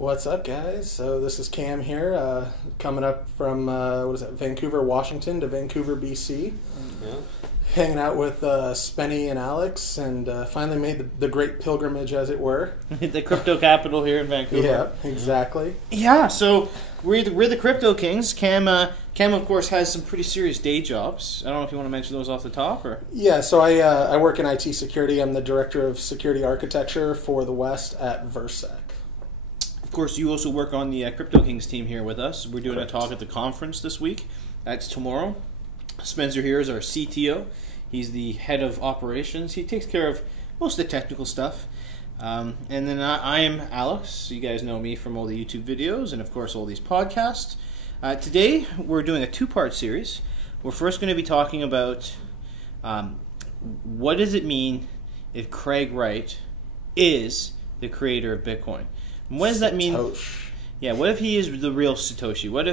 What's up, guys? So this is Cam here, coming up from, Vancouver, Washington to Vancouver, BC. Yeah. Hanging out with Spenny and Alex, and finally made the great pilgrimage, as it were. The crypto capital here in Vancouver. Yeah, exactly. Yeah, so we're the Crypto Kings. Cam, of course, has some pretty serious day jobs. I don't know if you want to mention those off the top, or... Yeah, so I work in IT security. I'm the Director of Security Architecture for the West at Versec. Of course, you also work on the Crypto Kings team here with us. We're doing Correct. a talk at the conference this week. That's tomorrow. Spencer here is our CTO. He's the head of operations. He takes care of most of the technical stuff. And then I am Alex. You guys know me from all the YouTube videos and, of course, all these podcasts. Today, we're doing a two-part series. We're first going to be talking about what does it mean if Craig Wright is the creator of Bitcoin. What does that mean? Yeah, what if he is the real Satoshi? What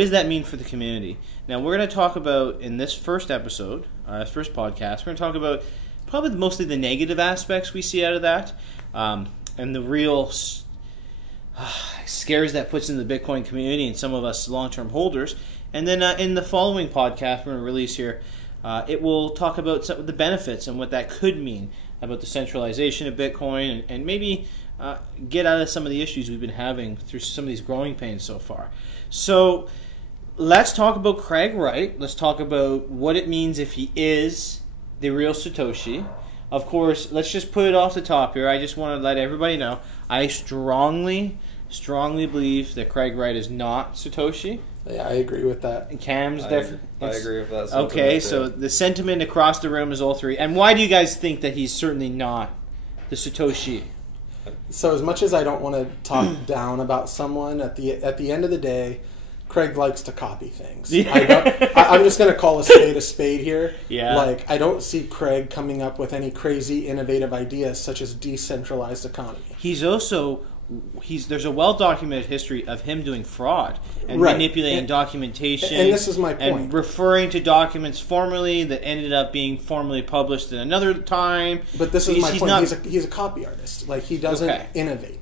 does that mean for the community? Now, we're going to talk about, in this first episode, first podcast, we're going to talk about probably mostly the negative aspects we see out of that, and the real scares that puts in the Bitcoin community and some of us long-term holders. And then in the following podcast we're going to release here, it will talk about some of the benefits and what that could mean about the centralization of Bitcoin and maybe get out of some of the issues we've been having through some of these growing pains so far. So let's talk about Craig Wright. Let's talk about what it means if he is the real Satoshi. Of course, let's just put it off the top here. I just want to let everybody know I strongly believe that Craig Wright is not Satoshi. Yeah, I agree with that. And Cam's I agree with that. Okay, so the sentiment across the room is all three. And why do you guys think that he's certainly not the Satoshi? So as much as I don't want to talk down about someone, at the end of the day, Craig likes to copy things. Yeah. I'm just going to call a spade here. Yeah. Like, I don't see Craig coming up with any crazy innovative ideas such as decentralized economy. There's a well-documented history of him doing fraud and right. manipulating documentation. And this is my point. And referring to documents formally that ended up being formally published at another time. But this is my point. He's a copy artist. Like, he doesn't innovate.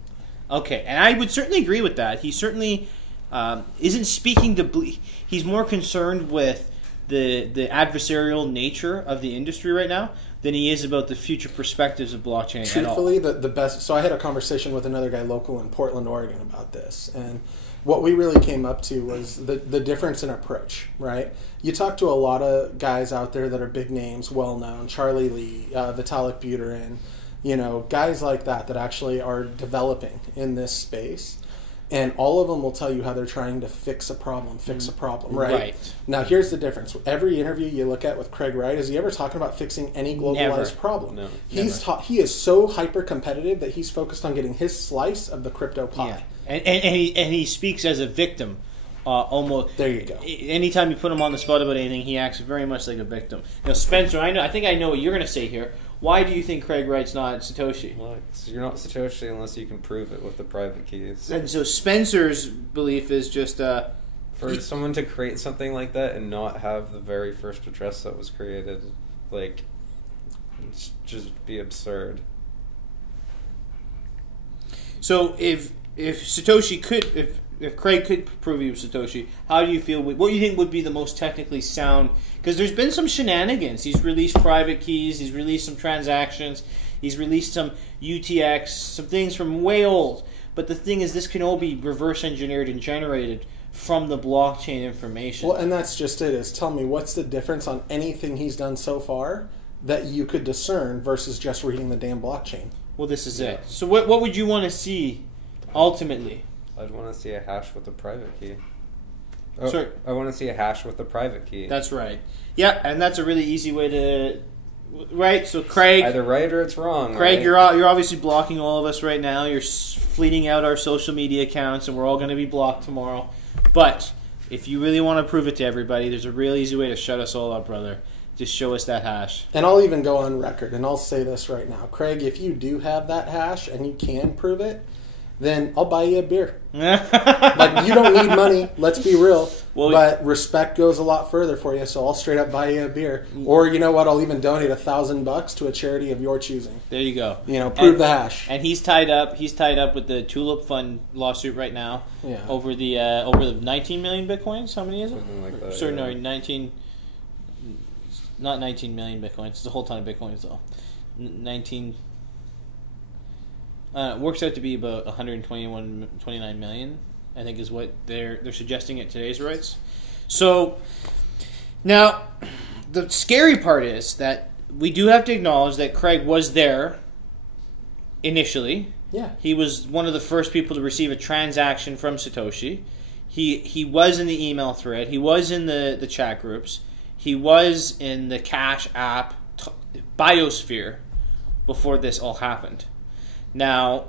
Okay, and I would certainly agree with that. He certainly isn't speaking to... He's more concerned with the adversarial nature of the industry right now than he is about the future perspectives of blockchain. Truthfully, the best... So I had a conversation with another guy local in Portland, Oregon about this, and what we really came up to was the difference in approach, right? You talk to a lot of guys out there that are big names, well-known, Charlie Lee, Vitalik Buterin, guys like that actually are developing in this space. And all of them will tell you how they're trying to fix a problem, right? Now, here's the difference. Every interview you look at with Craig Wright, is he ever talking about fixing any globalized problem? No, he is so hyper-competitive that he's focused on getting his slice of the crypto pie. Yeah. And he speaks as a victim. Almost. There you go. Anytime you put him on the spot about anything, he acts very much like a victim. Now, Spencer, I think I know what you're going to say here. Why do you think Craig Wright's not Satoshi? Well, you're not Satoshi unless you can prove it with the private keys. And so Spencer's belief is just... for someone to create something like that and not have the very first address that was created, it's just be absurd. So if Satoshi could... If Craig could prove he was Satoshi, how do you feel? What do you think would be the most technically sound? Because there's been some shenanigans. He's released private keys. He's released some transactions. He's released some UTX, some things from way old. But the thing is, this can all be reverse engineered and generated from the blockchain information. Well, and that's just it. Is tell me, what's the difference on anything he's done so far that you could discern versus just reading the damn blockchain? Well, this is it. So what would you want to see ultimately? I'd want to see a hash with a private key. Sorry? I want to see a hash with a private key. That's right. Yeah, and that's a really easy way to... Right, so Craig... Either right or it's wrong. Craig, right? You're obviously blocking all of us right now. You're fleeting out our social media accounts, and we're all going to be blocked tomorrow. But if you really want to prove it to everybody, there's a real easy way to shut us all up, brother. Just show us that hash. And I'll even go on record, and I'll say this right now. Craig, if you do have that hash and you can prove it, then I'll buy you a beer. Like, you don't need money, let's be real. Well, but respect goes a lot further for you, so I'll straight up buy you a beer. Or, you know what, I'll even donate $1,000 to a charity of your choosing. There you go. You know, prove the hash. And he's tied up with the Tulip Fund lawsuit right now. Yeah. Over the 19 million Bitcoins. How many is it? Something like that. Sorry, no, 19. Not 19 million Bitcoins. It's a whole ton of Bitcoins though. 19. Works out to be about 29 million, I think, is what they're suggesting at today's rates. So now the scary part is that we do have to acknowledge that Craig was there initially. Yeah. He was one of the first people to receive a transaction from Satoshi. He was in the email thread. He was in the chat groups. He was in the Cash App biosphere before this all happened. Now,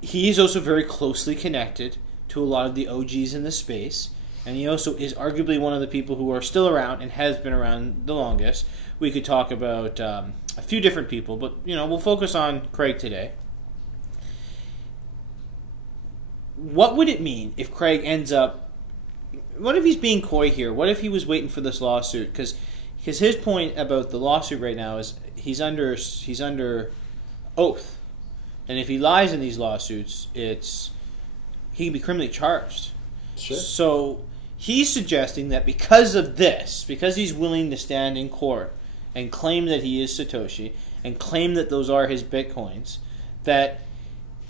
he's also very closely connected to a lot of the OGs in the space, and he also is arguably one of the people who are still around and has been around the longest. We could talk about a few different people, but we'll focus on Craig today. What would it mean if Craig ends up... What if he's being coy here? What if he was waiting for this lawsuit? Because his point about the lawsuit right now is he's under oath. And if he lies in these lawsuits, he can be criminally charged. Sure. So he's suggesting that because of this, because he's willing to stand in court and claim that he is Satoshi and claim that those are his Bitcoins, that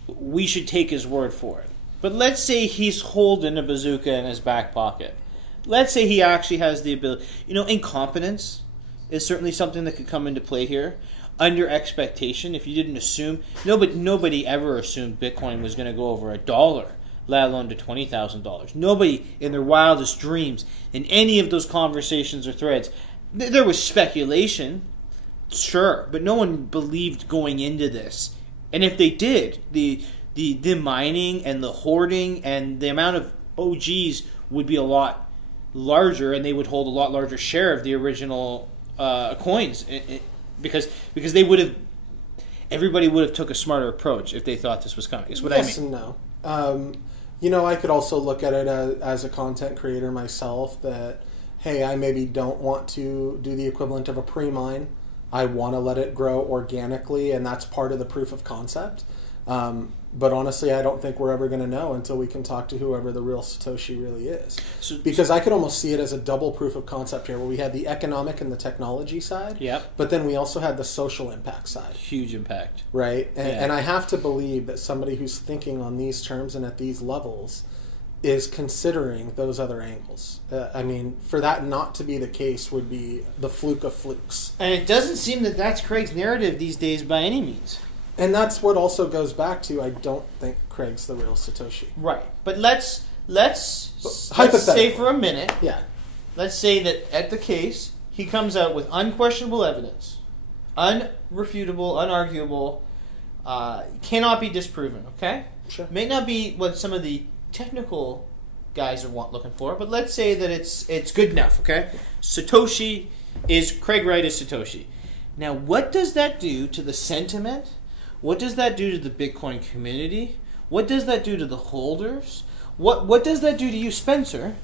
we should take his word for it. But let's say he's holding a bazooka in his back pocket. Let's say he actually has the ability. Incompetence is certainly something that could come into play here. Under expectation, if you didn't assume, nobody ever assumed Bitcoin was going to go over $1, let alone to $20,000. Nobody in their wildest dreams, in any of those conversations or threads, there was speculation, sure, but no one believed going into this. And if they did, the mining and the hoarding and the amount of OGs would be a lot larger, and they would hold a lot larger share of the original coins. Because everybody would have took a smarter approach if they thought this was coming. Is what I mean. Yes and no. I could also look at it as a content creator myself that, hey, I maybe don't want to do the equivalent of a pre-mine. I want to let it grow organically, and that's part of the proof of concept. But honestly, I don't think we're ever going to know until we can talk to whoever the real Satoshi really is. Because I could almost see it as a double proof of concept here, where we had the economic and the technology side, but then we also had the social impact side. Huge impact. Right? And I have to believe that somebody who's thinking on these terms and at these levels is considering those other angles. For that not to be the case would be the fluke of flukes. And it doesn't seem that that's Craig's narrative these days by any means. And that's what also goes back to, I don't think Craig's the real Satoshi. Right. But let's say for a minute, let's say that at the case, he comes out with unquestionable evidence, unrefutable, unarguable, cannot be disproven, okay? Sure. May not be what some of the technical guys are looking for, but let's say that it's good enough, okay? Craig Wright is Satoshi. Now, what does that do to the sentiment? What does that do to the Bitcoin community? What does that do to the holders? What does that do to you, Spencer?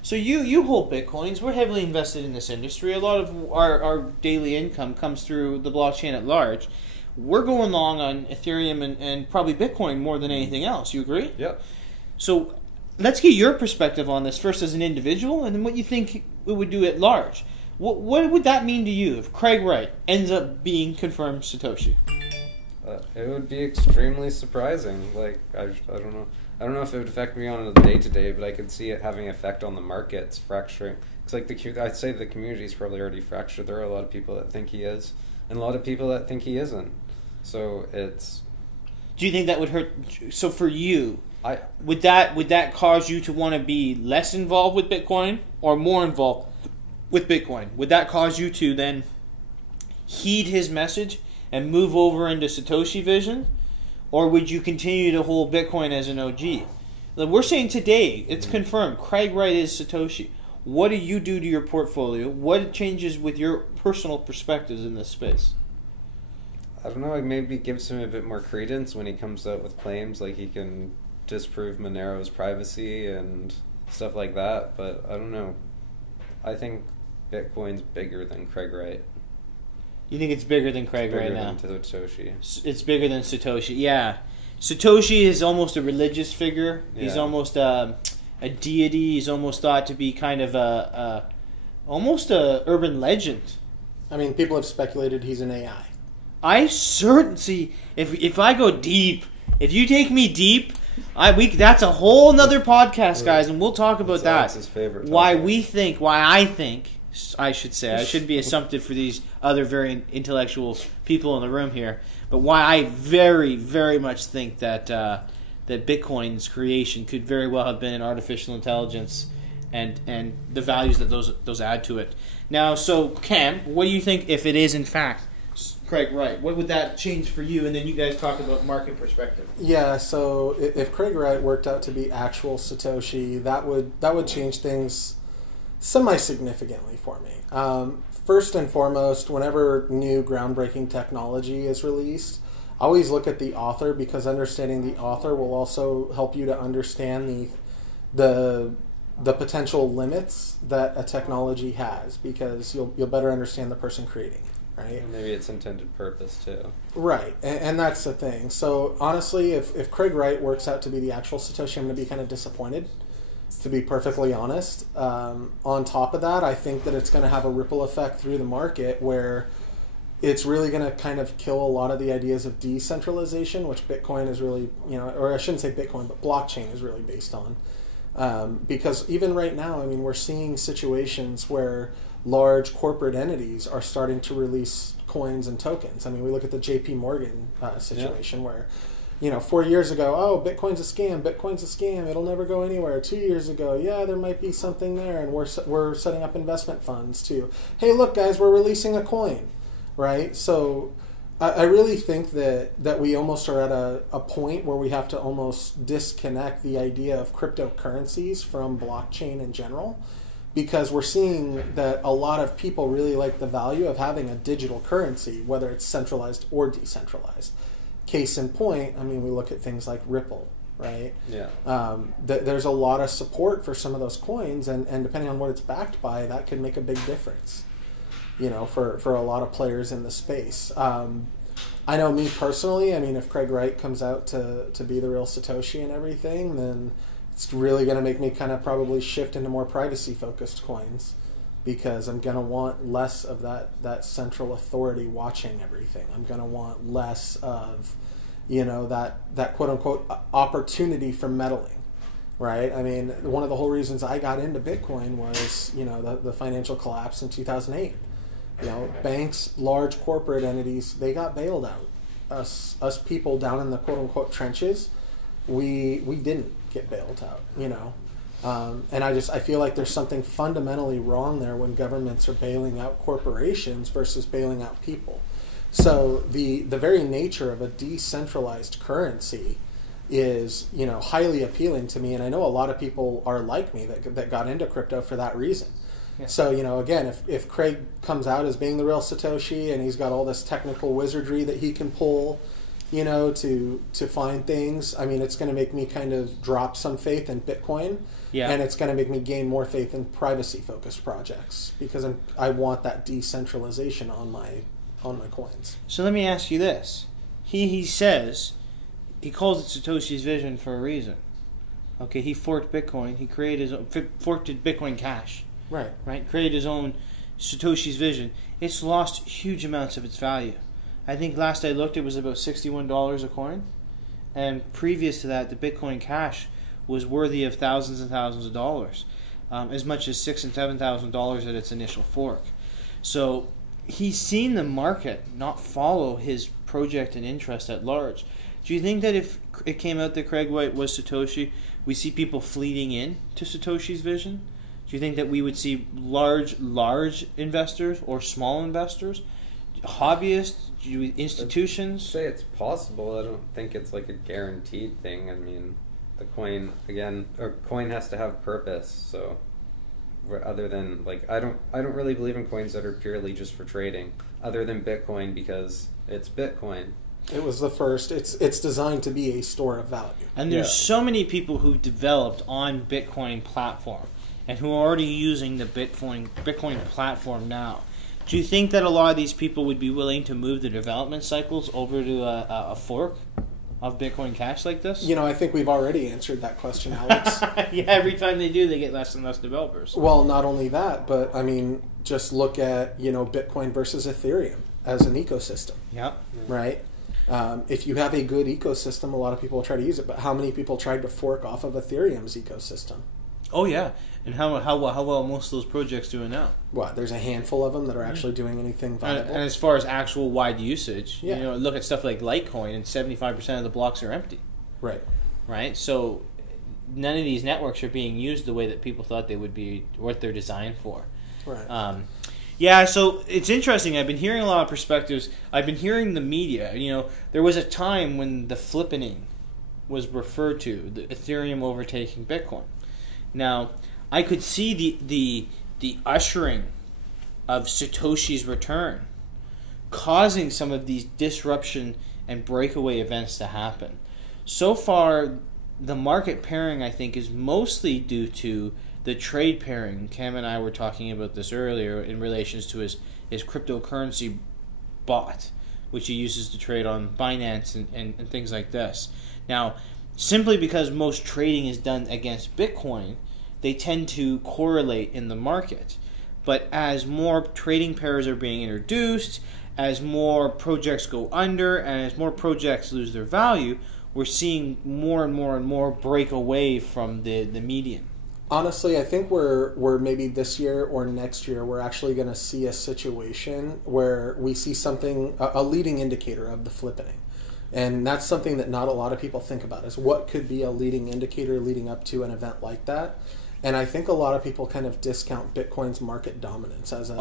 So you hold Bitcoins. We're heavily invested in this industry. A lot of our daily income comes through the blockchain at large. We're going long on Ethereum and probably Bitcoin more than anything else. You agree? Yep. So let's get your perspective on this first as an individual, and then what you think it would do at large. What would that mean to you if Craig Wright ends up being confirmed Satoshi? It would be extremely surprising. Like, I don't know. I don't know if it would affect me on a day-to-day, but I could see it having an effect on the markets, fracturing. It's I'd say the community is probably already fractured. There are a lot of people that think he is, and a lot of people that think he isn't. So it's... Do you think that would hurt? So for you, would that cause you to want to be less involved with Bitcoin or more involved with Bitcoin? Would that cause you to then heed his message and move over into Satoshi vision? Or would you continue to hold Bitcoin as an OG? We're saying today, it's confirmed, Craig Wright is Satoshi. What do you do to your portfolio? What changes with your personal perspectives in this space? I don't know, it maybe gives him a bit more credence when he comes out with claims like he can disprove Monero's privacy and stuff like that, but I don't know. I think Bitcoin's bigger than Craig Wright. You think it's bigger than Craig right now? Bigger than Satoshi. It's bigger than Satoshi, yeah. Satoshi is almost a religious figure. Yeah. He's almost a deity. He's almost thought to be kind of almost a urban legend. I mean, people have speculated he's an AI. I certainly, if I go deep, if you take me deep, that's a whole nother podcast, guys, and we'll talk about that. That's his favorite topic. Why I think, I should say, I should be assumptive for these other very intellectual people in the room here, but why I very, very much think that that Bitcoin's creation could very well have been an artificial intelligence, and the values that those add to it. Now, so Cam, what do you think if it is in fact Craig Wright? What would that change for you? And then you guys talk about market perspective. Yeah, so if Craig Wright worked out to be actual Satoshi, that would change things semi-significantly for me. First and foremost, whenever new groundbreaking technology is released, I always look at the author, because understanding the author will also help you to understand the potential limits that a technology has, because you'll better understand the person creating it. Right? And maybe its intended purpose too. Right, and that's the thing. So honestly, if Craig Wright works out to be the actual Satoshi, I'm going to be kind of disappointed, to be perfectly honest. On top of that, I think that it's going to have a ripple effect through the market where it's really going to kind of kill a lot of the ideas of decentralization, which Bitcoin is really, or I shouldn't say Bitcoin, but blockchain is really based on. Because even right now, I mean, we're seeing situations where large corporate entities are starting to release coins and tokens. I mean, we look at the JP Morgan situation where, 4 years ago, oh, Bitcoin's a scam, it'll never go anywhere. 2 years ago, yeah, there might be something there, and we're setting up investment funds too. Hey, look, guys, we're releasing a coin, right? So I really think that we almost are at a point where we have to almost disconnect the idea of cryptocurrencies from blockchain in general, because we're seeing that a lot of people really like the value of having a digital currency, whether it's centralized or decentralized. Case in point, I mean, we look at things like Ripple, right? Yeah. There's a lot of support for some of those coins, and depending on what it's backed by, that could make a big difference, for a lot of players in the space. I know me personally, I mean, if Craig Wright comes out to be the real Satoshi and everything, then it's really going to make me kind of probably shift into more privacy-focused coins, because I'm going to want less of that central authority watching everything. I'm going to want less of, that quote-unquote opportunity for meddling, right? I mean, one of the whole reasons I got into Bitcoin was, the financial collapse in 2008. Banks, large corporate entities, they got bailed out. Us people down in the quote-unquote trenches, we didn't get bailed out, and I feel like there's something fundamentally wrong there when governments are bailing out corporations versus bailing out people. So the very nature of a decentralized currency is highly appealing to me, and I know a lot of people are like me that got into crypto for that reason. Yeah. So again, if Craig comes out as being the real Satoshi and he's got all this technical wizardry that he can pull, to find things, I mean, it's going to make me kind of drop some faith in Bitcoin, and it's going to make me gain more faith in privacy-focused projects, because I want that decentralization on my coins. So let me ask you this: he says he calls it Satoshi's vision for a reason. Okay, he forked Bitcoin. He created his own, forked Bitcoin Cash. Right. Created his own Satoshi's vision. It's lost huge amounts of its value. I think last I looked, it was about $61 a coin, and previous to that, the Bitcoin Cash was worthy of thousands and thousands of dollars, as much as $6,000 and $7,000 at its initial fork. So he's seen the market not follow his project and interest at large. Do you think that if it came out that Craig Wright was Satoshi, we see people fleeting in to Satoshi's vision? Do you think that we would see large investors or small investors, hobbyists, institutions? I'd say it's possible. I don't think it's like a guaranteed thing. I mean, the coin has to have purpose. So, other than I don't really believe in coins that are purely just for trading. Other than Bitcoin, because It's Bitcoin. It was the first. It's designed to be a store of value. And there's so many people who developed on Bitcoin platform and who are already using the Bitcoin platform now. Do you think that a lot of these people would be willing to move the development cycles over to a fork of Bitcoin Cash like this? I think we've already answered that question, Alex. Yeah, every time they do, they get less and less developers. Well, not only that, but just look at Bitcoin versus Ethereum as an ecosystem. Yeah. Right. If you have a good ecosystem, a lot of people will try to use it. But how many people tried to fork off of Ethereum's ecosystem? Oh yeah, and how well most of those projects doing now? What? There's a handful of them that are actually doing anything viable. And as far as actual wide usage, yeah. Look at stuff like Litecoin, and 75% of the blocks are empty. Right. Right. So none of these networks are being used the way that people thought they would be, what they're designed for. Right. Yeah, so it's interesting. I've been hearing a lot of perspectives. I've been hearing the media. There was a time when the flippening was referred to, the Ethereum overtaking Bitcoin. Now, I could see the ushering of Satoshi's return causing some of these disruption and breakaway events to happen. So far, the market pairing, I think, is mostly due to the trade pairing. Cam and I were talking about this earlier in relation to his cryptocurrency bot, which he uses to trade on Binance and things like this. Now, simply because most trading is done against Bitcoin, they tend to correlate in the market. But as more trading pairs are being introduced, as more projects go under, and as more projects lose their value, we're seeing more and more and more break away from the median. Honestly, I think we're maybe this year or next year, we're actually going to see a situation where we see something, a leading indicator of the flippening. And that's something that not a lot of people think about, is what could be a leading indicator leading up to an event like that. And I think a lot of people kind of discount Bitcoin's market dominance as an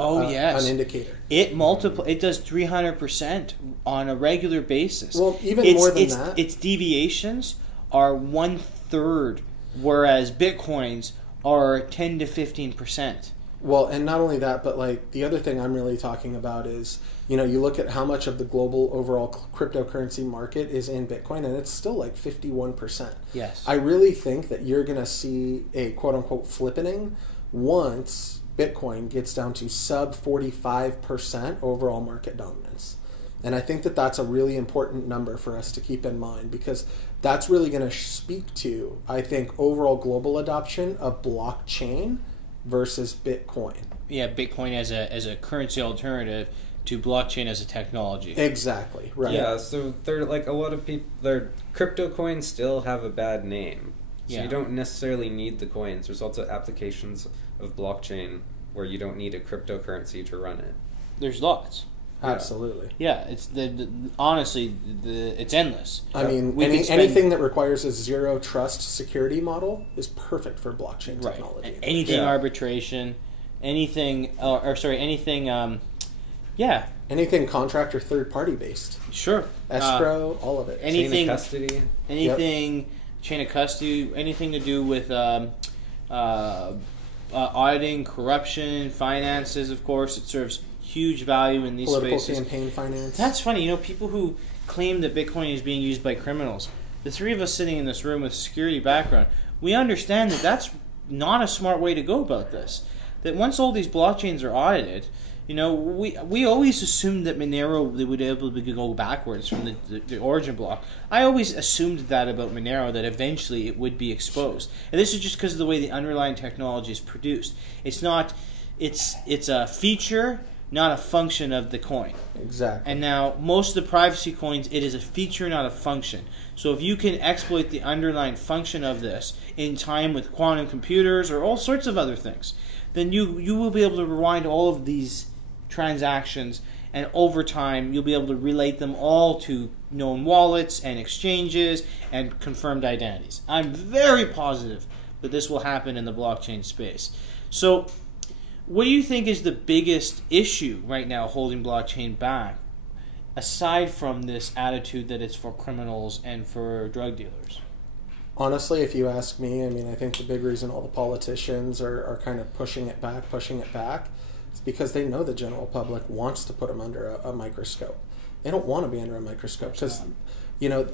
indicator. It does 300% on a regular basis. Well, even more than that. Its deviations are 1/3, whereas Bitcoin's are 10 to 15%. Well, and not only that, but the other thing I'm really talking about is, you look at how much of the global overall cryptocurrency market is in Bitcoin, and it's still 51%. Yes. I really think that you're going to see a quote-unquote flippening once Bitcoin gets down to sub 45% overall market dominance. And I think that that's a really important number for us to keep in mind, because that's really going to speak to, I think, overall global adoption of blockchain versus Bitcoin. Yeah, Bitcoin as a currency alternative to blockchain as a technology. Exactly, right. Yeah, so they're a lot of people, their crypto coins still have a bad name. So you don't necessarily need the coins. There's also applications of blockchain where you don't need a cryptocurrency to run it. There's lots. Absolutely. Yeah, it's honestly it's endless. I mean, anything that requires a zero trust security model is perfect for blockchain technology. Right. Anything arbitration, anything anything contract or third party based. Sure. Escrow, all of it. Anything chain of custody. Anything chain of custody, anything to do with auditing, corruption, finances, of course, it serves huge value in these political spaces. Campaign finance. That's funny. People who claim that Bitcoin is being used by criminals. The three of us sitting in this room with a security background, we understand that that's not a smart way to go about this. That once all these blockchains are audited, we always assumed that Monero, they would be able to go backwards from the origin block. I always assumed that about Monero, that eventually it would be exposed. And this is just because of the way the underlying technology is produced. It's a feature, not a function of the coin. Exactly. And now, most of the privacy coins, it is a feature, not a function. So if you can exploit the underlying function of this in time with quantum computers or all sorts of other things, then you will be able to rewind all of these transactions, and over time you'll be able to relate them all to known wallets and exchanges and confirmed identities. I'm very positive that this will happen in the blockchain space. So what do you think is the biggest issue right now holding blockchain back, aside from this attitude that it's for criminals and for drug dealers? Honestly, if you ask me, I think the big reason all the politicians are kind of pushing it back, is because they know the general public wants to put them under a microscope. They don't want to be under a microscope because,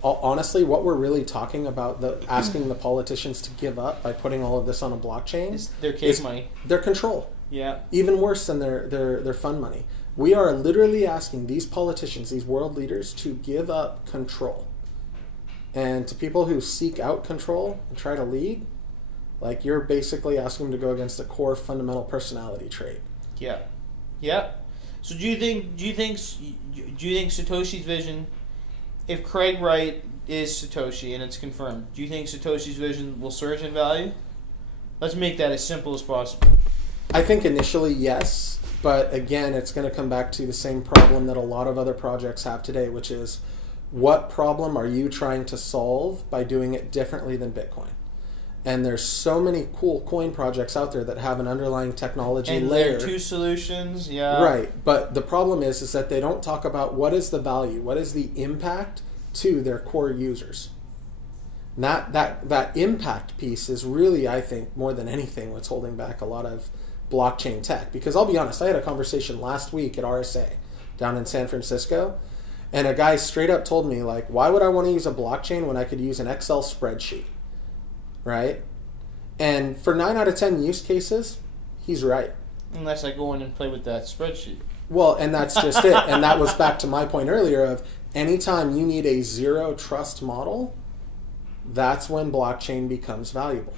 honestly, what we're really talking about, asking the politicians to give up by putting all of this on a blockchain, is their case money, their control. Yeah. Even worse than their fund money. We are literally asking these politicians, these world leaders, to give up control. And to people who seek out control and try to lead, like, you're basically asking them to go against a core fundamental personality trait. Yeah. Yeah. So do you think Satoshi's vision, if Craig Wright is Satoshi and it's confirmed, do you think Satoshi's vision will surge in value? Let's make that as simple as possible. I think initially, yes. But again, it's going to come back to the same problem that a lot of other projects have today, which is, what problem are you trying to solve by doing it differently than Bitcoin? And there's so many cool coin projects out there that have an underlying technology and layer. Layer 2 solutions, yeah. Right. But the problem is that they don't talk about what is the value, what is the impact to their core users. That impact piece is really, I think, more than anything, what's holding back a lot of blockchain tech. Because I'll be honest, I had a conversation last week at RSA down in San Francisco, and a guy straight up told me, like, why would I want to use a blockchain when I could use an Excel spreadsheet? Right? And for 9 out of 10 use cases, he's right. Unless I go in and play with that spreadsheet. Well, and that's just it. And that was back to my point earlier of, anytime you need a zero trust model, that's when blockchain becomes valuable.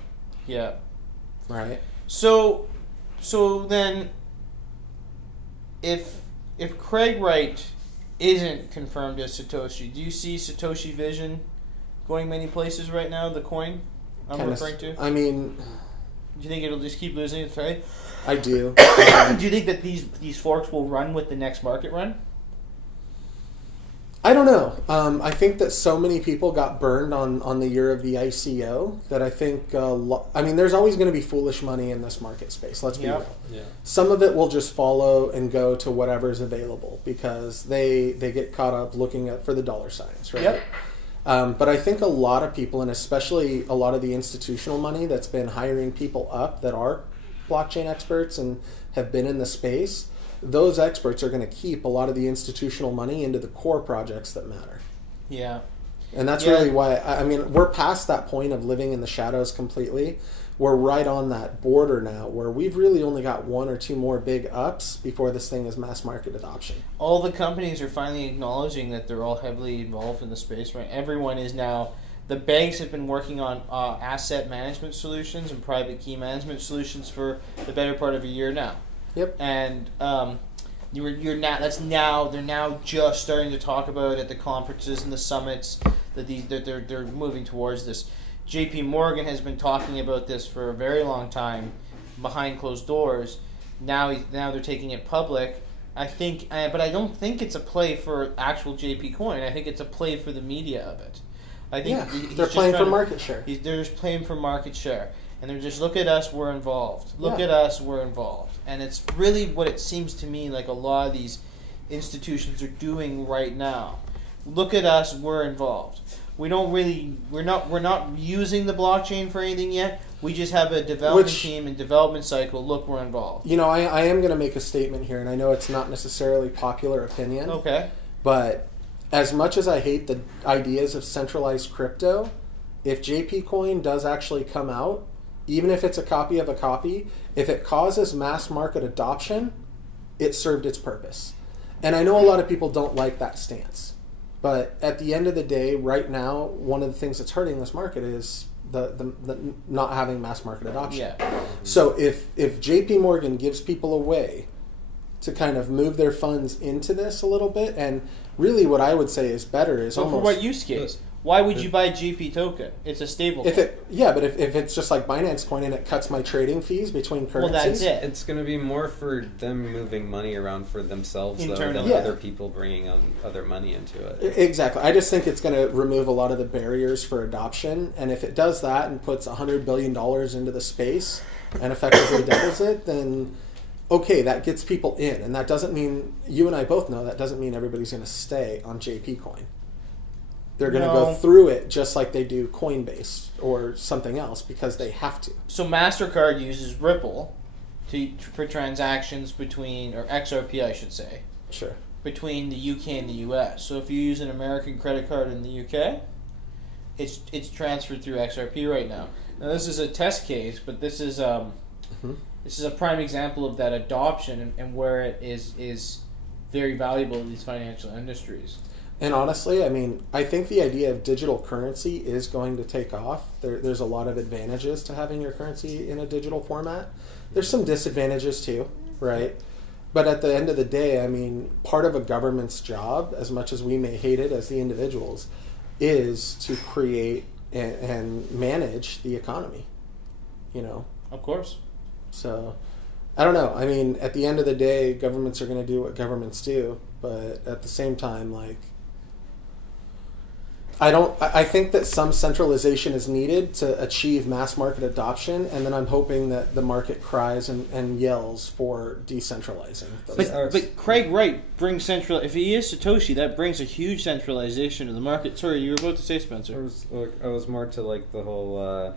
Yeah. Right? So then, if Craig Wright isn't confirmed as Satoshi, do you see Satoshi Vision going many places right now, the coin I'm referring to? I mean, do you think it'll just keep losing its way? I do. Do you think that these forks will run with the next market run? I don't know. I think that so many people got burned on the year of the ICO that I think, there's always going to be foolish money in this market space. Let's be real. Yeah. Some of it will just follow and go to whatever's available because they get caught up looking for the dollar signs, right? Yep. But I think a lot of people, and especially a lot of the institutional money that's been hiring people up that are blockchain experts and have been in the space, those experts are going to keep a lot of the institutional money into the core projects that matter. Yeah. And that's really why, we're past that point of living in the shadows completely. We're right on that border now where we've really only got 1 or 2 more big ups before this thing is mass market adoption. All the companies are finally acknowledging that they're all heavily involved in the space, right? Everyone is now. The banks have been working on asset management solutions and private key management solutions for the better part of a year now. Yep. And they're now just starting to talk about at the conferences and the summits that they're moving towards this. JP Morgan has been talking about this for a very long time behind closed doors. Now they're taking it public. I think, but I don't think it's a play for actual JP Coin. I think it's a play for the media of it. I think they're playing for market share. They're just playing for market share. And they're just, look at us, we're involved. Look at us, we're involved. And it's really what it seems to me like a lot of these institutions are doing right now. Look at us, we're involved. We're not using the blockchain for anything yet. We just have a development team and development cycle. Look, we're involved. I am going to make a statement here, and I know it's not necessarily popular opinion. Okay. But as much as I hate the ideas of centralized crypto, if JP Coin does actually come out, even if it's a copy of a copy, if it causes mass market adoption, it served its purpose. And I know a lot of people don't like that stance. But at the end of the day, right now, one of the things that's hurting this market is the not having mass market adoption. Yeah. So if JP Morgan gives people a way to kind of move their funds into this a little bit, and really what I would say is better is for what use case? Why would you buy a GP token? It's a stable coin. But if it's just like Binance Coin and it cuts my trading fees between currencies... Well, that's it. It's going to be more for them moving money around for themselves than other people bringing other money into it. Exactly. I just think it's going to remove a lot of the barriers for adoption, and if it does that and puts $100 billion into the space and effectively doubles it, then... okay, that gets people in, and that doesn't mean, you and I both know, that doesn't mean everybody's going to stay on JP Coin. They're going to go through it just like they do Coinbase or something else because they have to. So MasterCard uses Ripple for transactions between, or XRP I should say. Sure. between the UK and the US. So if you use an American credit card in the UK, it's transferred through XRP right now. Now this is a test case, but this is a prime example of that adoption and where it is very valuable in these financial industries. And honestly, I mean, I think the idea of digital currency is going to take off. There's a lot of advantages to having your currency in a digital format. There's some disadvantages too, right? But at the end of the day, I mean, part of a government's job, as much as we may hate it as the individuals, is to create and manage the economy, you know? Of course. So, I don't know. I mean, at the end of the day, governments are going to do what governments do, but at the same time, like, I think that some centralization is needed to achieve mass market adoption, and then I'm hoping that the market cries and yells for decentralizing. But Craig Wright brings central. If he is Satoshi, that brings a huge centralization to the market. Sorry, you were about to say, Spencer. I was more to like the whole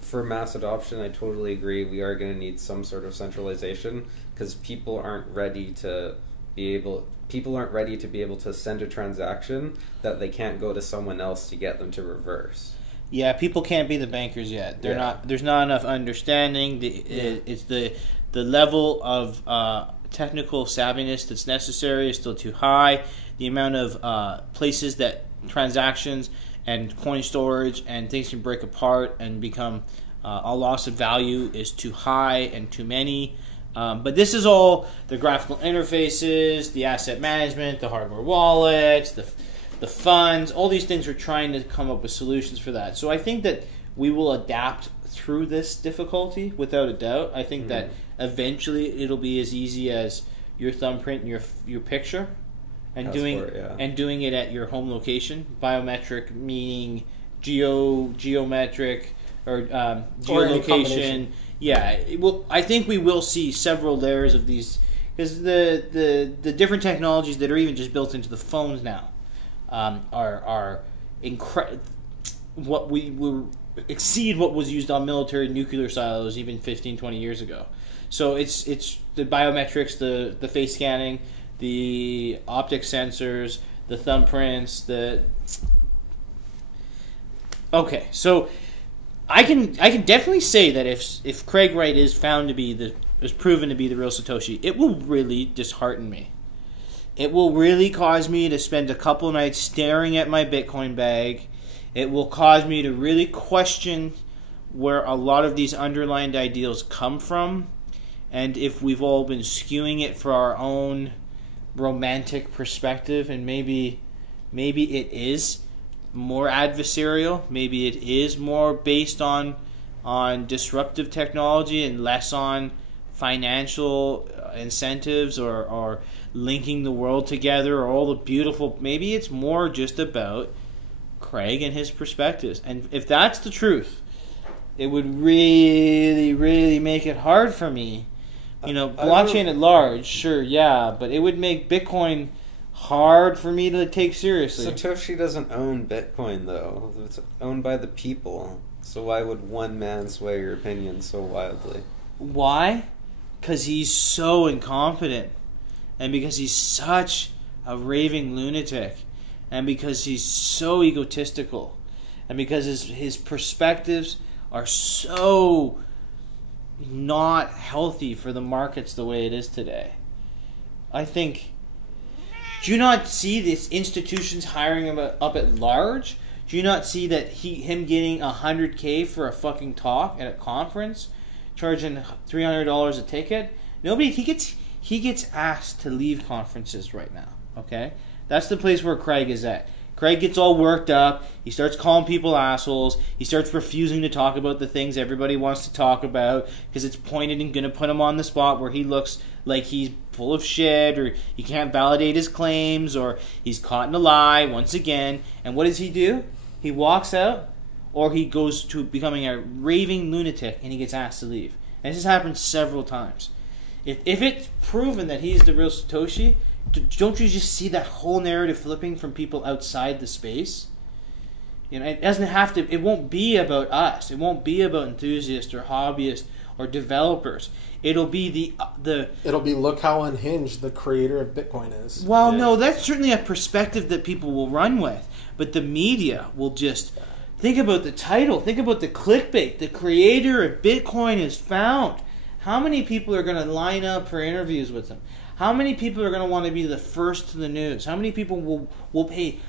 for mass adoption. I totally agree. We are going to need some sort of centralization because people aren't ready to be able to send a transaction that they can't go to someone else to get them to reverse. Yeah, people can't be the bankers yet. They're not. There's not enough understanding. It's the level of technical savviness that's necessary is still too high. The amount of places that transactions and coin storage and things can break apart and become a loss of value is too high and too many. But this is all the graphical interfaces, the asset management, the hardware wallets, the funds. All these things are trying to come up with solutions for that. So I think that we will adapt through this difficulty without a doubt. I think that eventually it'll be as easy as your thumbprint and your picture, and doing it at your home location. Biometric meaning geometric or geolocation. Yeah, I think we will see several layers of these because the different technologies that are even just built into the phones now are what we will exceed what was used on military nuclear silos even 15, 20 years ago. So it's the biometrics, the face scanning, the optic sensors, the thumbprints, Okay, so I can definitely say that if Craig Wright is found to be is proven to be the real Satoshi, it will really dishearten me. It will really cause me to spend a couple of nights staring at my Bitcoin bag. It will cause me to really question where a lot of these underlying ideals come from, and if we've all been skewing it for our own romantic perspective, and maybe it is more adversarial. Maybe it is more based on disruptive technology and less on financial incentives or linking the world together or all the beautiful. Maybe it's more just about Craig and his perspectives. And if that's the truth, it would really, really make it hard for me. Blockchain at large, sure, yeah, but it would make Bitcoin hard for me to take seriously. Satoshi doesn't own Bitcoin, though. It's owned by the people. So why would one man sway your opinion so wildly? Why? Because he's so incompetent. And because he's such a raving lunatic. And because he's so egotistical. And because his perspectives are so not healthy for the markets the way it is today. I think... Do you not see these institutions hiring him up at large? Do you not see that him getting $100K for a fucking talk at a conference, charging $300 a ticket? He gets asked to leave conferences right now. Okay, that's the place where Craig is at. Craig gets all worked up. He starts calling people assholes. He starts refusing to talk about the things everybody wants to talk about because it's pointed and going to put him on the spot where he looks like he's full of shit or he can't validate his claims or he's caught in a lie once again. And what does he do? He walks out or he goes to becoming a raving lunatic and he gets asked to leave. And this has happened several times. If it's proven that he's the real Satoshi, don't you just see that whole narrative flipping from people outside the space? It doesn't have to. It won't be about us. It won't be about enthusiasts or hobbyists or developers. It'll be It'll be look how unhinged the creator of Bitcoin is. Well, no, that's certainly a perspective that people will run with. But the media will just think about the title, think about the clickbait. The creator of Bitcoin is found. How many people are going to line up for interviews with him? How many people are going to want to be the first to the news? How many people will pay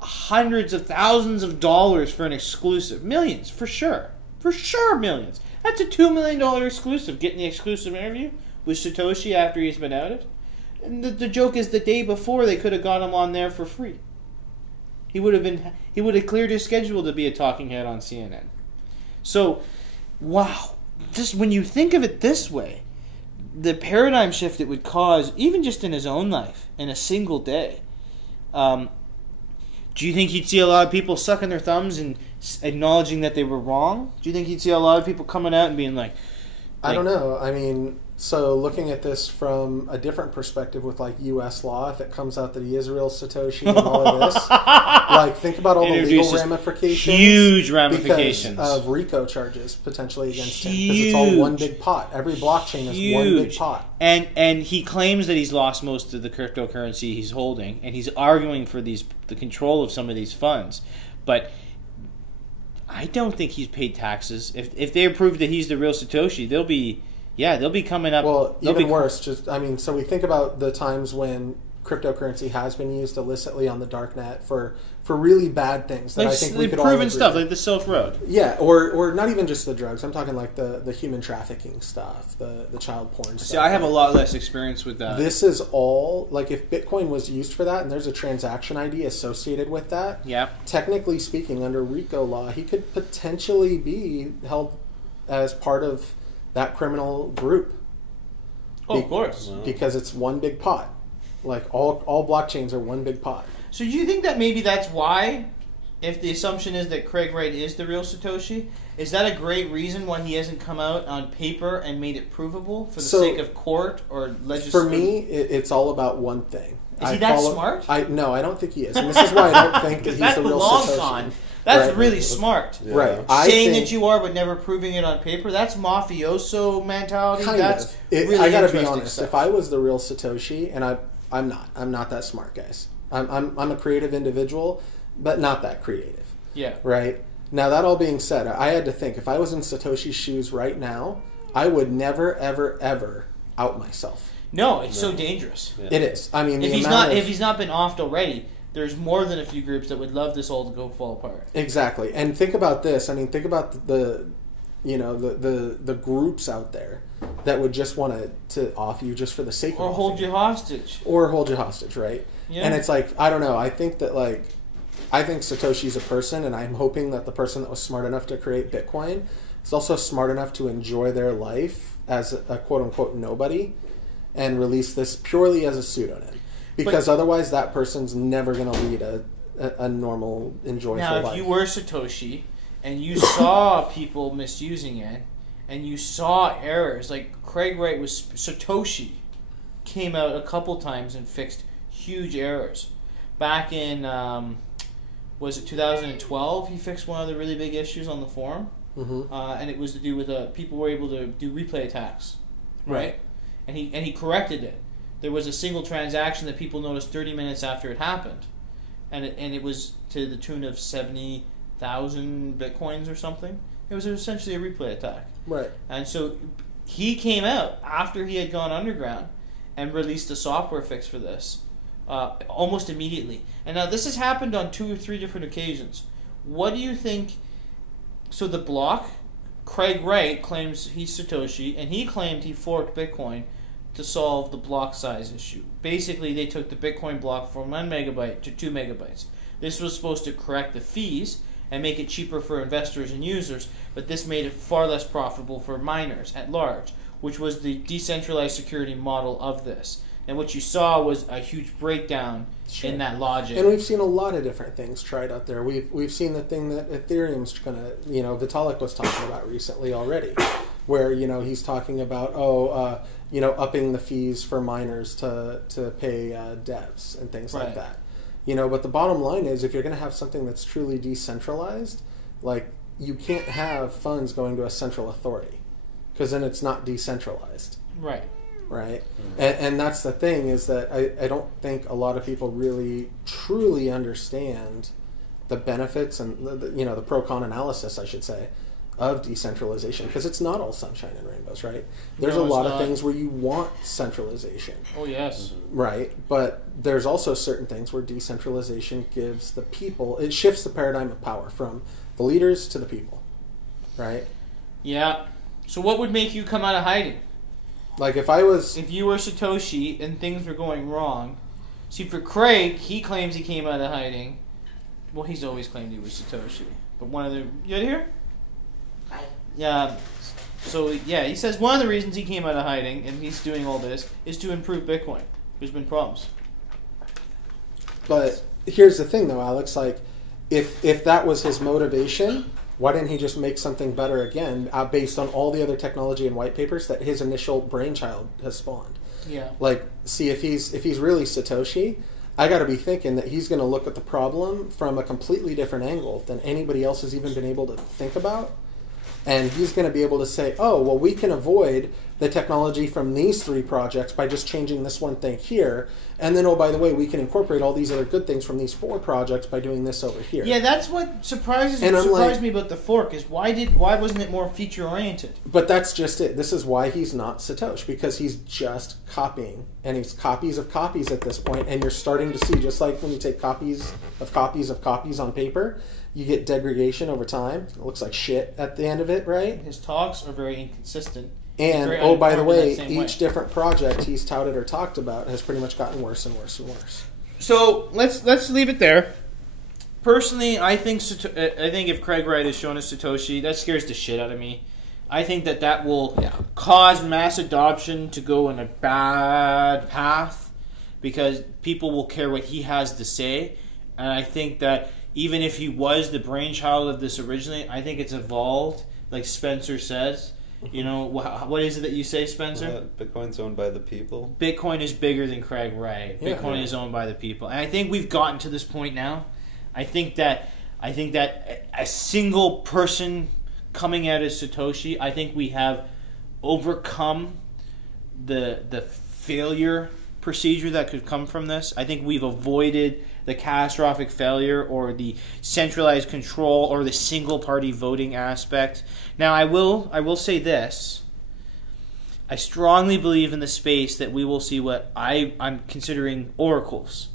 hundreds of thousands of dollars for an exclusive? Millions, for sure. For sure, millions. That's a $2 million exclusive, getting the exclusive interview with Satoshi after he's been outed. And the joke is the day before they could have got him on there for free. He would have cleared his schedule to be a talking head on CNN. So, wow. Just when you think of it this way, the paradigm shift it would cause, even just in his own life, in a single day. Do you think he'd see a lot of people sucking their thumbs and acknowledging that they were wrong? Do you think he'd see a lot of people coming out and being like I don't know. I mean, so looking at this from a different perspective with like U.S. law, if it comes out that he is real Satoshi and all of this, like think about all the legal ramifications. Huge ramifications. Because of RICO charges potentially against him. Because it's all one big pot. Every blockchain is one big pot. And he claims that he's lost most of the cryptocurrency he's holding, and he's arguing for the control of some of these funds. But I don't think he's paid taxes. If they prove that he's the real Satoshi, they'll be coming up. Well, even worse. So we think about the times when cryptocurrency has been used illicitly on the dark net for really bad things that I think we could all agree proven stuff with. like the Silk Road. Yeah, or not even just the drugs. I'm talking like the human trafficking stuff, the child porn stuff. See, I have a lot less experience with that. This is all, like if Bitcoin was used for that and there's a transaction ID associated with that, technically speaking, under RICO law, he could potentially be held as part of that criminal group. Oh, of course. Because it's one big pot. Like all blockchains are one big pot. So do you think that maybe that's why, if the assumption is that Craig Wright is the real Satoshi, is that a great reason why he hasn't come out on paper and made it provable for the sake of court or legislation? For me, it's all about one thing. Is he that smart? No, I don't think he is. And this is why I don't think that he's the real Satoshi. That's really smart. Yeah. Right. Saying that you are but never proving it on paper, that's mafioso mentality. That's really I gotta be honest. Stuff. If I was the real Satoshi, and I'm not that smart, guys. I'm a creative individual, but not that creative. Yeah. Right? Now, that all being said, I had to think, if I was in Satoshi's shoes right now, I would never, ever, ever out myself. No, it's so dangerous. Yeah. It is. I mean, if he's not been offed already, there's more than a few groups that would love this all to go fall apart. Exactly. And think about this. I mean, think about the groups out there that would just want to off you just for the sake of or hold you hostage. Or hold you hostage, right? Yeah. And it's like, I don't know. I think Satoshi's a person, and I'm hoping that the person that was smart enough to create Bitcoin is also smart enough to enjoy their life as a quote-unquote nobody and release this purely as a pseudonym. Because otherwise that person's never going to lead a normal, enjoyable life. Now, if you were Satoshi and you saw people misusing it and you saw errors, like Craig Wright Satoshi came out a couple times and fixed huge errors. Back in, was it 2012, he fixed one of the really big issues on the forum. Mm-hmm. And it was to do with people were able to do replay attacks. Right? And he corrected it. There was a single transaction that people noticed 30 minutes after it happened, and it was to the tune of 70,000 bitcoins or something. It was essentially a replay attack. Right. And so he came out after he had gone underground and released a software fix for this almost immediately. And now this has happened on 2 or 3 different occasions. What do you think? So the block, Craig Wright claims he's Satoshi, and he claimed he forked Bitcoin to solve the block size issue. Basically, they took the Bitcoin block from 1 megabyte to 2 megabytes. This was supposed to correct the fees and make it cheaper for investors and users, but this made it far less profitable for miners at large, which was the decentralized security model of this. And what you saw was a huge breakdown in that logic. And we've seen a lot of different things tried out there. We've seen the thing that Ethereum's going to, Vitalik was talking about recently already, where, he's talking about, upping the fees for miners to pay devs and things like that. But the bottom line is, if you're going to have something that's truly decentralized, like, you can't have funds going to a central authority. because then it's not decentralized. Right. Right? And that's the thing, is that I don't think a lot of people really truly understand the benefits and the pro-con analysis, I should say, of decentralization, because it's not all sunshine and rainbows, right? There's a lot of things where you want centralization. Oh, yes. Right, but there's also certain things where decentralization gives the people, it shifts the paradigm of power from the leaders to the people, right? Yeah. So what would make you come out of hiding? Like if you were Satoshi and things were going wrong. See, for Craig, he claims he came out of hiding. Well, he's always claimed he was Satoshi. But you out here? Yeah. So, yeah, he says one of the reasons he came out of hiding, and he's doing all this, is to improve Bitcoin. There's been problems. But here's the thing, though, Alex. Like, if that was his motivation, why didn't he just make something better again, based on all the other technology and white papers that his initial brainchild has spawned? Yeah. Like, see, if he's really Satoshi, I got to be thinking that he's going to look at the problem from a completely different angle than anybody else has even been able to think about. And he's going to be able to say, oh, well, we can avoid the technology from these 3 projects by just changing this one thing here. And then, oh, by the way, we can incorporate all these other good things from these 4 projects by doing this over here. Yeah, that's what surprised me about the fork, is why wasn't it more feature-oriented? But that's just it. This is why he's not Satoshi, because he's just copying. And he's copies of copies at this point. And you're starting to see, just like when you take copies of copies of copies on paper, you get degradation over time. It looks like shit at the end of it, right? His talks are very inconsistent. And, oh, by the way, each different project he's touted or talked about has pretty much gotten worse and worse and worse. So let's leave it there. Personally, I think if Craig Wright is shown as Satoshi, that scares the shit out of me. I think that will cause mass adoption to go in a bad path, because people will care what he has to say. And I think that even if he was the brainchild of this originally, I think it's evolved, like Spencer says. You know, what is it that you say, Spencer? Bitcoin's owned by the people. Bitcoin is bigger than Craig Wright. Bitcoin is owned by the people. And I think we've gotten to this point now. I think that a single person coming out as Satoshi, I think we have overcome the failure procedure that could come from this. I think we've avoided the catastrophic failure or the centralized control or the single party voting aspect. Now, I will say this. I strongly believe in the space that we will see what I'm considering oracles,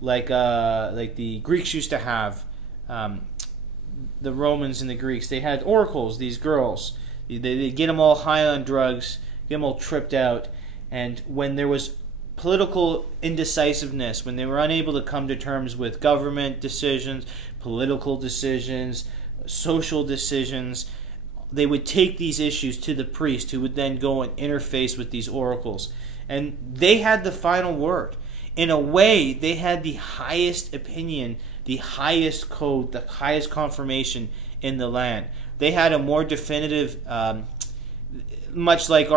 like the Greeks used to have. The Romans and the Greeks, they had oracles, these girls. They get them all high on drugs, get them all tripped out, and when there was political indecisiveness, when they were unable to come to terms with government decisions, political decisions, social decisions, they would take these issues to the priest, who would then go and interface with these oracles. And they had the final word. In a way, they had the highest opinion, the highest code, the highest confirmation in the land. They had a more definitive, much like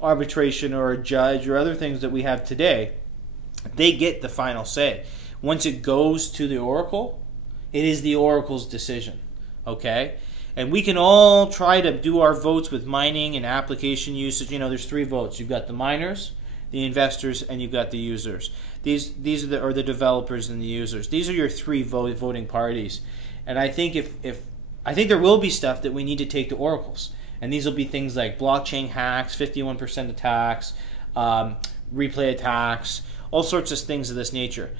arbitration or a judge or other things that we have today. They get the final say. Once it goes to the oracle, it is the oracle's decision. Okay? And we can all try to do our votes with mining and application usage. You know, there's 3 votes. You've got the miners, the investors, and you've got the users. These are the developers and the users. These are your 3 voting parties. And I think I think there will be stuff that we need to take to oracles. And these will be things like blockchain hacks, 51% attacks, replay attacks, all sorts of things of this nature.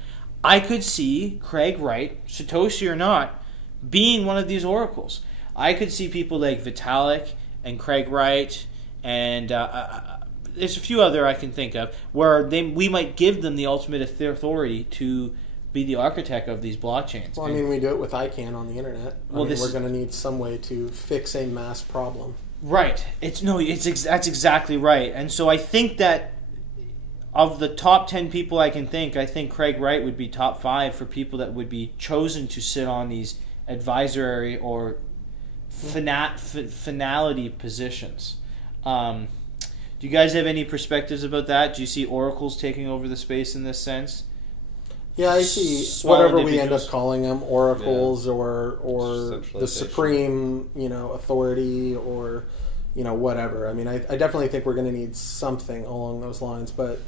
I could see Craig Wright, Satoshi or not, being one of these oracles. I could see people like Vitalik and Craig Wright, and there's a few other I can think of, where we might give them the ultimate authority to be the architect of these blockchains. Well, I mean, we do it with ICANN on the internet. We're going to need some way to fix a mass problem. Right. That's exactly right. And so I think that of the top 10 people I think Craig Wright would be top 5 for people that would be chosen to sit on these advisory or finality positions. Do you guys have any perspectives about that? Do you see oracles taking over the space in this sense? Yeah, I see whatever we end up calling them, oracles or the supreme, authority, or whatever. I mean, I definitely think we're going to need something along those lines. But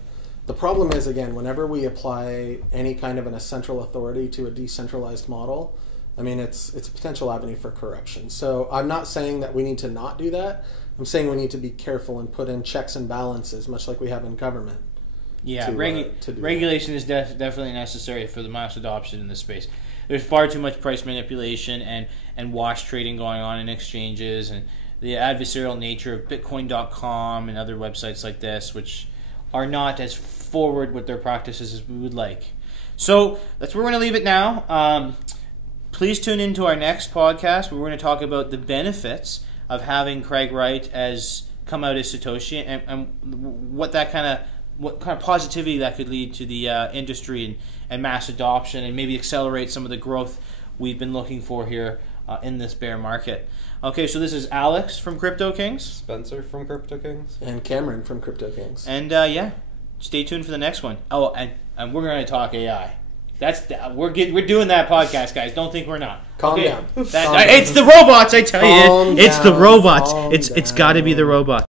the problem is, again, whenever we apply any kind of a central authority to a decentralized model, I mean, it's a potential avenue for corruption. So I'm not saying that we need to not do that. I'm saying we need to be careful and put in checks and balances, much like we have in government. Yeah, to do regulation is definitely necessary for the mass adoption in this space. There's far too much price manipulation and wash trading going on in exchanges, and the adversarial nature of Bitcoin.com and other websites like this, which are not as forward with their practices as we would like. So that's where we're going to leave it now. Please tune into our next podcast where we're going to talk about the benefits of having Craig Wright come out as Satoshi and what kind of positivity that could lead to the industry and mass adoption, and maybe accelerate some of the growth we've been looking for here in this bear market. Okay, so this is Alex from Crypto Kings, Spencer from Crypto Kings, and Cameron from Crypto Kings. And stay tuned for the next one. Oh, and we're going to talk AI. We're doing that podcast, guys. Don't think we're not. Calm down. It's the robots, I tell you. It's the robots. It's got to be the robot.